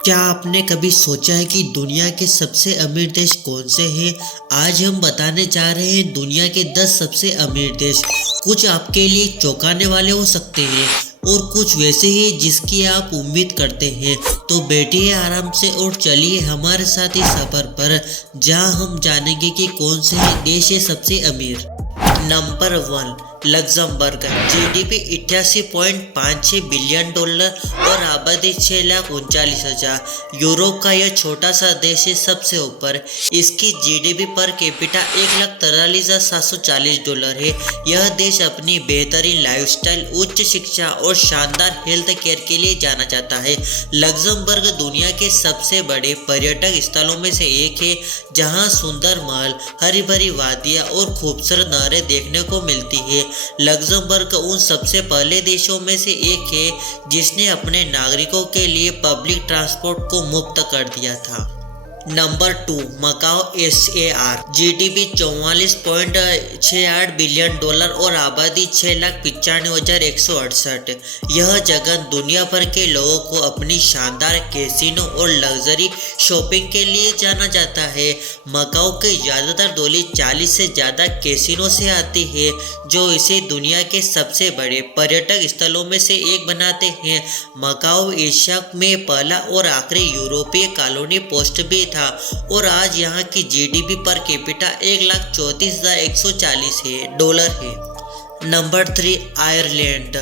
क्या आपने कभी सोचा है कि दुनिया के सबसे अमीर देश कौन से हैं? आज हम बताने जा रहे हैं दुनिया के 10 सबसे अमीर देश। कुछ आपके लिए चौंकाने वाले हो सकते हैं और कुछ वैसे ही जिसकी आप उम्मीद करते हैं। तो बैठिए आराम से और चलिए हमारे साथ इस सफर पर, जहां हम जानेंगे कि कौन से देश है सबसे अमीर। Number 1, Luxembourg. GDP 88.56 billion dollar और आबादी 6,39,000। यूरोप का यह छोटा सा देश है सबसे ऊपर। इसकी जीडीपी पर कैपिटा 1,43,740 डॉलर है। यह देश अपनी बेहतरीन लाइफस्टाइल, उच्च शिक्षा और शानदार हेल्थ केयर के लिए जाना जाता है। लग्जमबर्ग दुनिया के सबसे बड़े पर्यटक स्थलों में से एक है, जहां सुंदर महल, हरी भरी वादियां और खूबसूरत नहरें देखने को मिलती है। लग्जमबर्ग उन सबसे पहले देशों में से एक है जिसने अपने नागरिकों के लिए पब्लिक ट्रांसपोर्ट को मुफ्त कर दिया था। Number 2, Macau SAR। GDP 44.68 billion dollar और आबादी 6,95,168। यह जगह दुनिया भर के लोगों को अपनी शानदार कैसीनो और लग्जरी शॉपिंग के लिए जाना जाता है। मकाओ के ज़्यादातर डोली 40 से ज़्यादा कैसीनो से आती है, जो इसे दुनिया के सबसे बड़े पर्यटक स्थलों में से एक बनाते हैं। मकाओ एशिया में पहला और आखिरी यूरोपीय कॉलोनी पोस्ट भी था और आज यहाँ की जीडीपी पर कैपिटा 1,34,140 डॉलर है। Number 3, Ireland.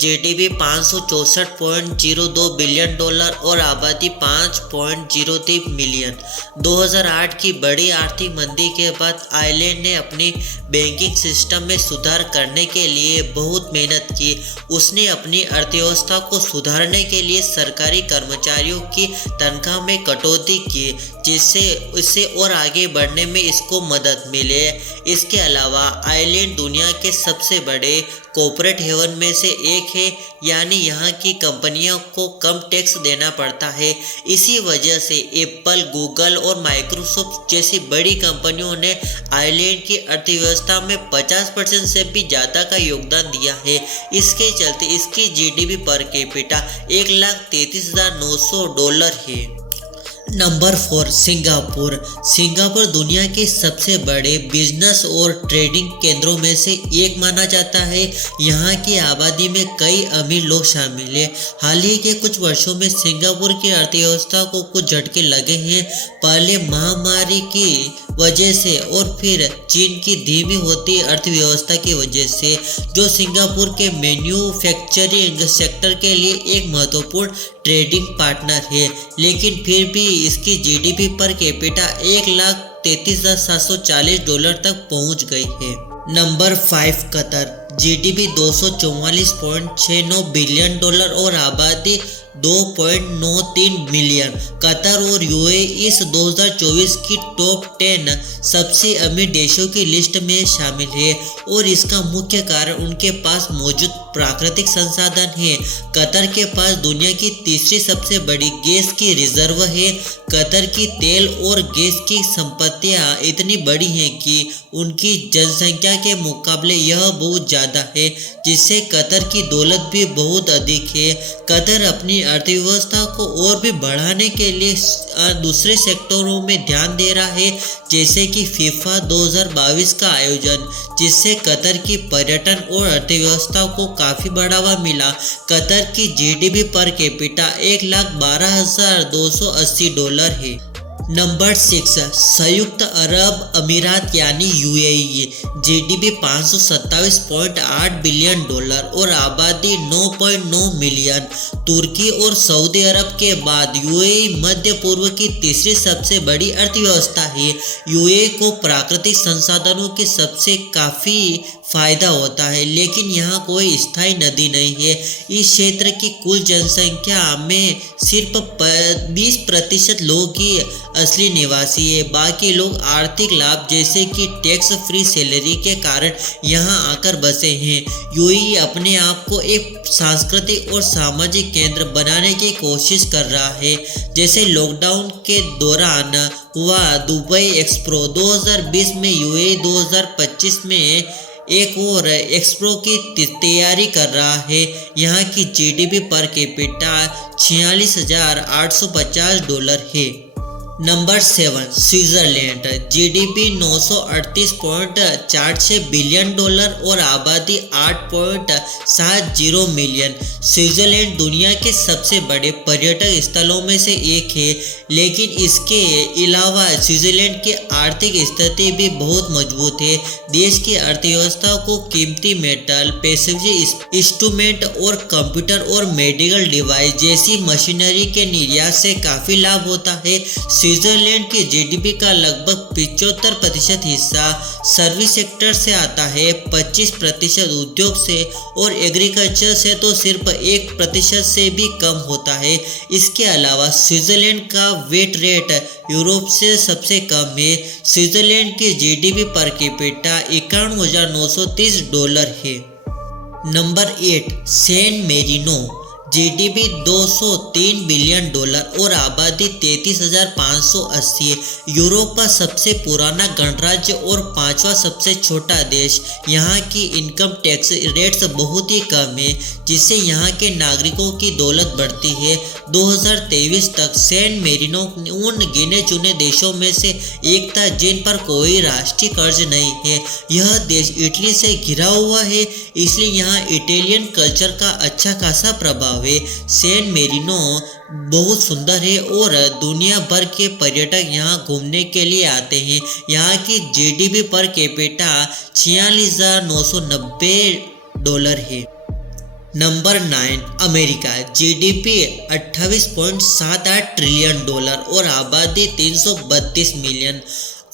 GDP 564.02 billion dollar और आबादी 5.03 मिलियन। 2008 की बड़ी आर्थिक मंदी के बाद आयरलैंड ने अपनी बैंकिंग सिस्टम में सुधार करने के लिए बहुत मेहनत की। उसने अपनी अर्थव्यवस्था को सुधारने के लिए सरकारी कर्मचारियों की तनख्वाह में कटौती की, जिससे इसे और आगे बढ़ने में इसको मदद मिले। इसके अलावा आयरलैंड दुनिया के सबसे बड़े कॉर्पोरेट हेवन में से एक है, यानी यहाँ की कंपनियों को कम टैक्स देना पड़ता है। इसी वजह से एप्पल, गूगल और माइक्रोसॉफ्ट जैसी बड़ी कंपनियों ने आयरलैंड की अर्थव्यवस्था में 50% से भी ज़्यादा का योगदान दिया है। इसके चलते इसकी जीडीपी पर कैपिटा 1,33,900 डॉलर है। Number 4, Singapore. सिंगापुर दुनिया के सबसे बड़े बिजनेस और ट्रेडिंग केंद्रों में से एक माना जाता है। यहाँ की आबादी में कई अमीर लोग शामिल हैं। हाल ही के कुछ वर्षों में सिंगापुर की अर्थव्यवस्था को कुछ झटके लगे हैं। पहले महामारी की वजह से और फिर चीन की धीमी होती अर्थव्यवस्था की वजह से, जो सिंगापुर के मैन्युफैक्चरिंग सेक्टर के लिए एक महत्वपूर्ण ट्रेडिंग पार्टनर है। लेकिन फिर भी इसकी जीडीपी पर कैपिटा 1,33,740 डॉलर तक पहुंच गई है। Number 5, Qatar. GDP 244.69 billion dollar और आबादी 2.93 मिलियन। कतर और यूएई इस 2024 की टॉप 10 सबसे अमीर देशों की लिस्ट में शामिल है और इसका मुख्य कारण उनके पास मौजूद प्राकृतिक संसाधन है। कतर के पास दुनिया की तीसरी सबसे बड़ी गैस की रिजर्व है। कतर की तेल और गैस की संपत्तियां इतनी बड़ी हैं कि उनकी जनसंख्या के मुकाबले यह बहुत ज़्यादा है, जिससे कतर की दौलत भी बहुत अधिक है। कतर अपनी अर्थव्यवस्था को और भी बढ़ाने के लिए दूसरे सेक्टरों में ध्यान दे रहा है, जैसे कि फीफा 2022 का आयोजन, जिससे कतर की पर्यटन और अर्थव्यवस्था को काफ़ी बढ़ावा मिला। कतर की जीडीपी पर कैपिटा 1,12,280 डॉलर है। नंबर 6, संयुक्त अरब अमीरात यानी यूएई। जीडीपी 527.8 बिलियन डॉलर और आबादी 9.9 मिलियन। तुर्की और सऊदी अरब के बाद यूएई मध्य पूर्व की तीसरी सबसे बड़ी अर्थव्यवस्था है। यूएई को प्राकृतिक संसाधनों के सबसे काफ़ी फ़ायदा होता है, लेकिन यहाँ कोई स्थायी नदी नहीं है। इस क्षेत्र की कुल जनसंख्या में सिर्फ 20% लोग ही असली निवासी है। बाकी लोग आर्थिक लाभ जैसे कि टैक्स फ्री सैलरी के कारण यहाँ आकर बसे हैं। यूएई अपने आप को एक सांस्कृतिक और सामाजिक केंद्र बनाने की कोशिश कर रहा है, जैसे लॉकडाउन के दौरान हुआ दुबई एक्सप्रो 2020 में। यूएई 2025 में एक और एक्सप्रो की तैयारी कर रहा है। यहाँ की जीडीपी पर कैपिटा $46,850 है। नंबर 7 स्विट्जरलैंड, जीडीपी $938.46 बिलियन और आबादी 8.70 मिलियन। स्विट्जरलैंड दुनिया के सबसे बड़े पर्यटक स्थलों में से एक है, लेकिन इसके अलावा स्विट्जरलैंड की आर्थिक स्थिति भी बहुत मजबूत है। देश की अर्थव्यवस्था को कीमती मेटल, पेशेवर इंस्ट्रूमेंट और कंप्यूटर और मेडिकल डिवाइस जैसी मशीनरी के निर्यात से काफी लाभ होता है। स्विट्जरलैंड की जीडीपी का लगभग 75% हिस्सा सर्विस सेक्टर से आता है, 25% उद्योग से और एग्रीकल्चर से तो सिर्फ 1% से भी कम होता है। इसके अलावा स्विट्जरलैंड का वेट रेट यूरोप से सबसे कम है। स्विट्जरलैंड की जीडीपी पर कैपिटा $51,930 है। Number 8 San Marino, GDP $203 billion और आबादी 33,580 है। यूरोप का सबसे पुराना गणराज्य और 5वां सबसे छोटा देश। यहाँ की इनकम टैक्स रेट्स बहुत ही कम है, जिससे यहाँ के नागरिकों की दौलत बढ़ती है। 2023 तक सैन मेरिनो उन गिने चुने देशों में से एक था जिन पर कोई राष्ट्रीय कर्ज नहीं है। यह देश इटली से घिरा हुआ है, इसलिए यहाँ इटालियन कल्चर का अच्छा खासा प्रभाव है। सैन मेरिनो बहुत सुंदर है और दुनिया भर के पर्यटक यहाँ घूमने के लिए आते हैं। यहाँ की जीडीपी पर कैपिटा $46,990 है। नंबर 9 अमेरिका, जीडीपी $28.78 ट्रिलियन और आबादी 332 मिलियन।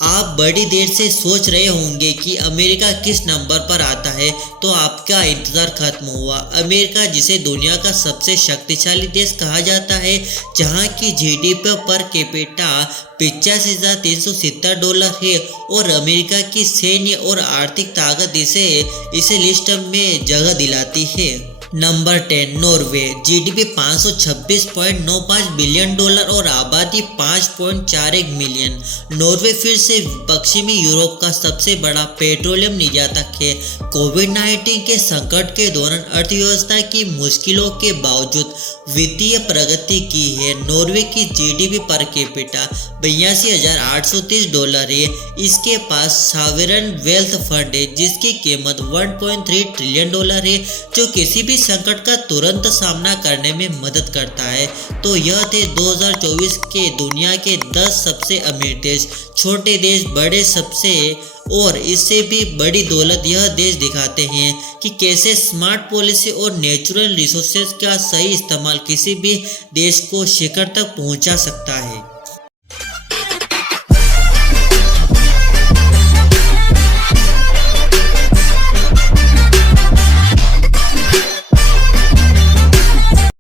आप बड़ी देर से सोच रहे होंगे कि अमेरिका किस नंबर पर आता है, तो आपका इंतज़ार खत्म हुआ। अमेरिका, जिसे दुनिया का सबसे शक्तिशाली देश कहा जाता है, जहां की जीडीपी पर कैपिटा $85,370 है और अमेरिका की सैन्य और आर्थिक ताकत इसे लिस्ट में जगह दिलाती है। नंबर 10 नॉर्वे, जीडीपी $526.95 बिलियन और आबादी 5.41 मिलियन। नॉर्वे फिर से पश्चिमी यूरोप का सबसे बड़ा पेट्रोलियम निर्यातक है। कोविड-19 के संकट के दौरान अर्थव्यवस्था की मुश्किलों के बावजूद वित्तीय प्रगति की है। नॉर्वे की जीडीपी पर कैपिटा $82,830 है। इसके पास सॉवरेन वेल्थ फंड है, जिसकी कीमत $1.3 ट्रिलियन है, जो किसी भी संकट का तुरंत सामना करने में मदद करता है। तो यह थे 2024 के दुनिया के 10 सबसे अमीर देश। छोटे देश, बड़े सबसे और इससे भी बड़ी दौलत यह देश दिखाते हैं कि कैसे स्मार्ट पॉलिसी और नेचुरल रिसोर्सेज का सही इस्तेमाल किसी भी देश को शिखर तक पहुंचा सकता है।